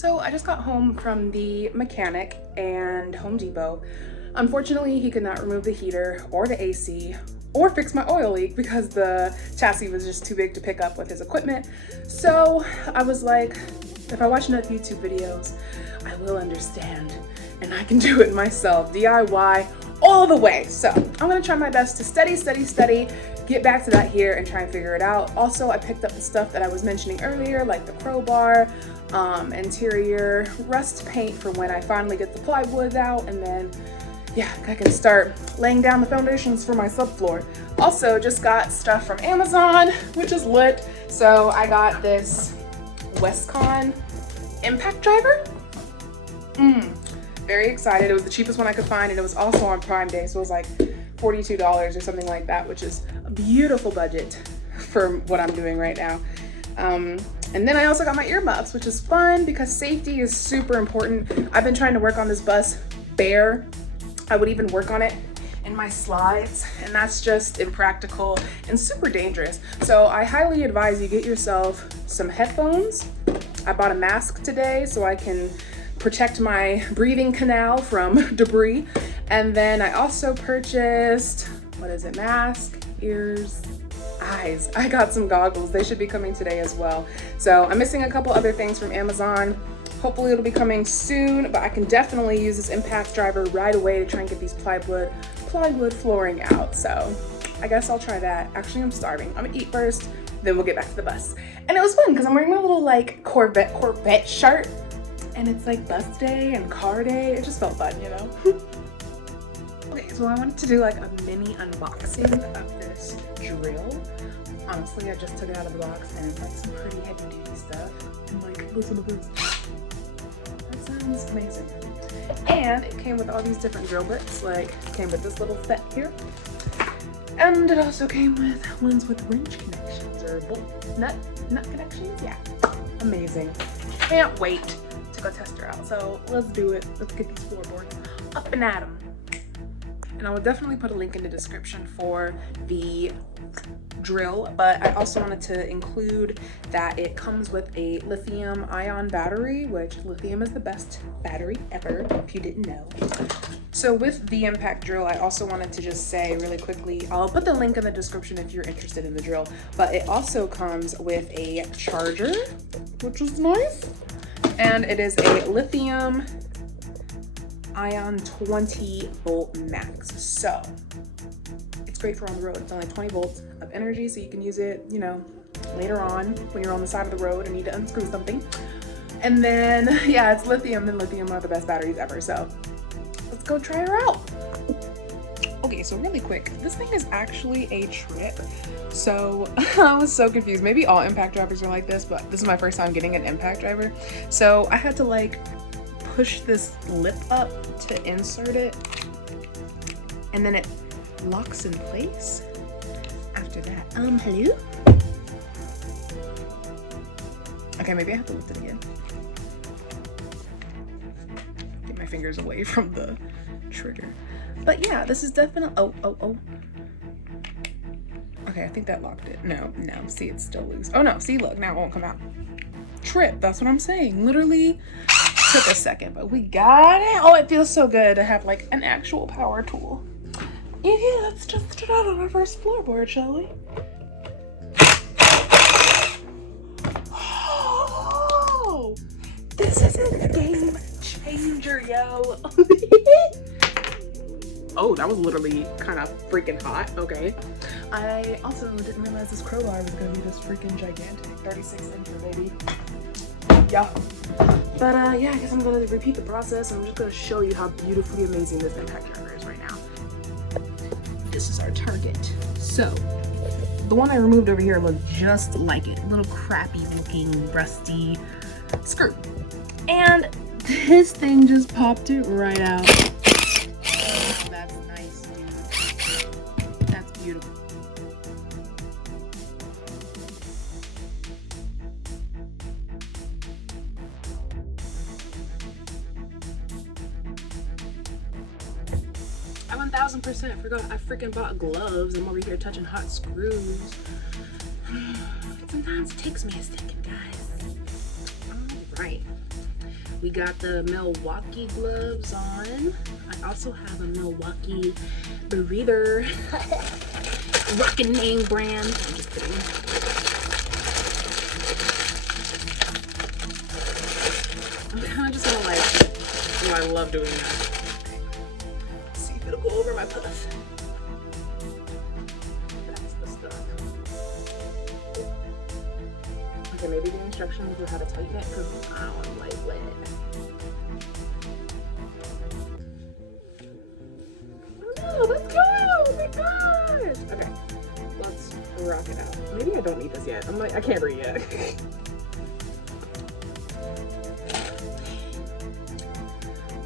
So I just got home from the mechanic and Home Depot. Unfortunately, he could not remove the heater or the AC or fix my oil leak because the chassis was just too big to pick up with his equipment. So I was like, if I watch enough YouTube videos, I will understand and I can do it myself, DIY all the way. So I'm gonna try my best to study, get back to that here and try and figure it out. Also, I picked up the stuff that I was mentioning earlier, like the crowbar, interior rust paint for when I finally get the plywood out, and then yeah, I can start laying down the foundations for my subfloor. Also, just got stuff from Amazon, which is lit. So I got this Westcon impact driver. Very excited. It was the cheapest one I could find, and it was also on Prime Day, so it was like $42 or something like that, which is a beautiful budget for what I'm doing right now. And then I also got my earmuffs, which is fun because safety is super important. I've been trying to work on this bus bare. I would even work on it in my slides, and that's just impractical and super dangerous. So I highly advise you get yourself some headphones. I bought a mask today so I can protect my breathing canal from debris. And then I also purchased, mask, ears, eyes. I got some goggles. They should be coming today as well. So I'm missing a couple other things from Amazon. Hopefully it'll be coming soon, but I can definitely use this impact driver right away to try and get these plywood flooring out. So I guess I'll try that. Actually, I'm starving. I'm gonna eat first, then we'll get back to the bus. And it was fun because I'm wearing my little like Corvette shirt, and it's like bus day and car day. It just felt fun, you know? Okay, so I wanted to do like a mini unboxing of this drill. Honestly, I just took it out of the box and it's like some pretty heavy duty stuff. And like, listen to this. That sounds amazing. And it came with all these different drill bits, like it came with this little set here. And it also came with ones with wrench connections or bolt nut connections. Yeah, amazing. Can't wait to go test her out. So let's do it. Let's get these floorboards up and at them. And I will definitely put a link in the description for the drill, but I also wanted to include that it comes with a lithium ion battery, which lithium is the best battery ever, if you didn't know. So with the impact drill, I also wanted to just say really quickly, I'll put the link in the description if you're interested in the drill, but it also comes with a charger, which is nice. And it is a lithium ion 20 volt max. So it's great for on the road. It's only 20 volts of energy, so you can use it, you know, later on when you're on the side of the road and need to unscrew something. And then, yeah, it's lithium, and lithium are the best batteries ever. So let's go try her out. Okay, so really quick, this thing is actually a trip. So I was so confused. Maybe all impact drivers are like this, but this is my first time getting an impact driver. So I had to like push this lip up to insert it, and then it locks in place after that. Hello? Okay, maybe I have to lift it again. Get my fingers away from the trigger. But yeah, this is definitely, oh. Okay, I think that locked it. No, see, it's still loose. Oh no, see, look, now it won't come out. Trip, that's what I'm saying. Literally took a second, but we got it. Oh, it feels so good to have like an actual power tool. Yeah, let's just start out on our first floorboard, shall we? Oh, this is a game changer, yo. Oh, that was literally kind of freaking hot. Okay. I also didn't realize this crowbar was gonna be this freaking gigantic 36-incher, baby. Yeah. But yeah, I guess I'm gonna repeat the process, and I'm just gonna show you how beautifully amazing this impact driver is right now. This is our target. So, the one I removed over here looked just like it. A little crappy looking, rusty screw. And this thing just popped it right out. That's nice, dude. That's beautiful. I 1000% forgot I freaking bought gloves. I'm over here touching hot screws. Sometimes it takes me a second, guys. All right. We got the Milwaukee gloves on. I also have a Milwaukee breather. Rockin' name brand. I'm just kidding. I kind of just want to like, oh, I love doing that. Let's see if it'll go over my puff. That's the stuff. Okay, maybe the instructions are how to tighten it because I don't want to like wet it. Oh, let's go! Oh my gosh! Okay, let's rock it out. Maybe I don't need this yet. I'm like, I can't read yet.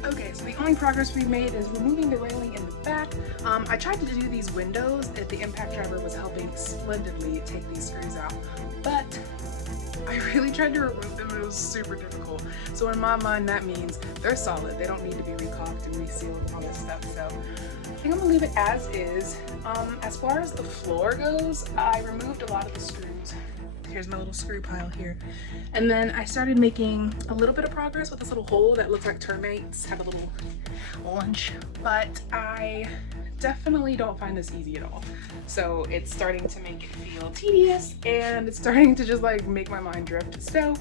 Okay, so the only progress we made is removing the railing in the back. I tried to do these windows that the impact driver was helping splendidly take these screws out, but I really tried to remove them and it was super difficult. So in my mind, that means they're solid. They don't need to be recaulked and resealed and all this stuff. So I think I'm gonna leave it as is. As far as the floor goes, I removed a lot of the screws. Here's my little screw pile here. And then I started making a little bit of progress with this little hole that looks like termites have a little lunch, but I definitely don't find this easy at all. So it's starting to make it feel tedious and it's starting to just like make my mind drift. So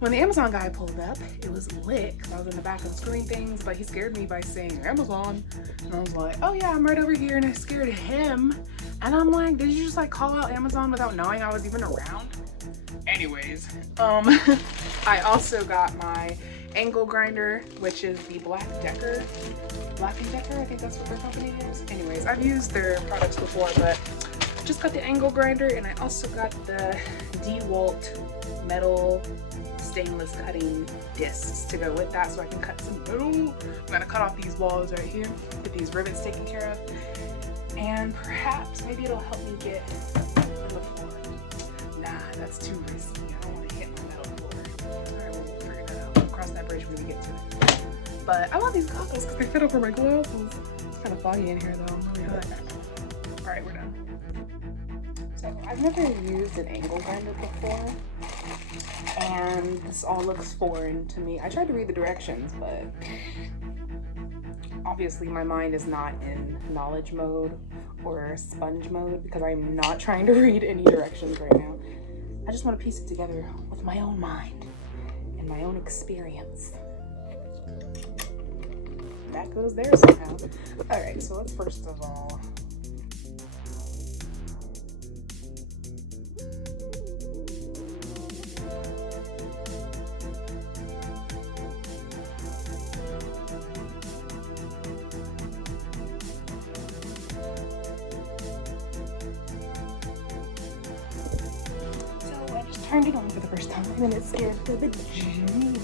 when the Amazon guy pulled up, it was lit because I was in the back of screwing things, but he scared me by saying Amazon. And I was like, oh yeah, I'm right over here, and I scared him. And I'm like, did you just like call out Amazon without knowing I was even around? Anyways, I also got my angle grinder, which is the Black & Decker, I think that's what their company is. Anyways, I've used their products before, but just got the angle grinder, and I also got the DeWalt metal stainless cutting discs to go with that so I can cut some metal. I'm gonna cut off these walls right here, get these rivets taken care of, and perhaps maybe it'll help me get on the floor. Nah, that's too risky. I don't want to hit my metal floor. Alright, we'll figure that out. We'll cross that bridge when we get to it. But I love these goggles because they fit over my glasses. It's kind of foggy in here though. I'm really hot. Alright, we're done. So I've never used an angle grinder before, and this all looks foreign to me. I tried to read the directions, but obviously my mind is not in knowledge mode or sponge mode because I'm not trying to read any directions right now. I just want to piece it together with my own mind and my own experience. That goes there somehow. Alright, so let's first of all turned it on for the first time and it scared the bejesus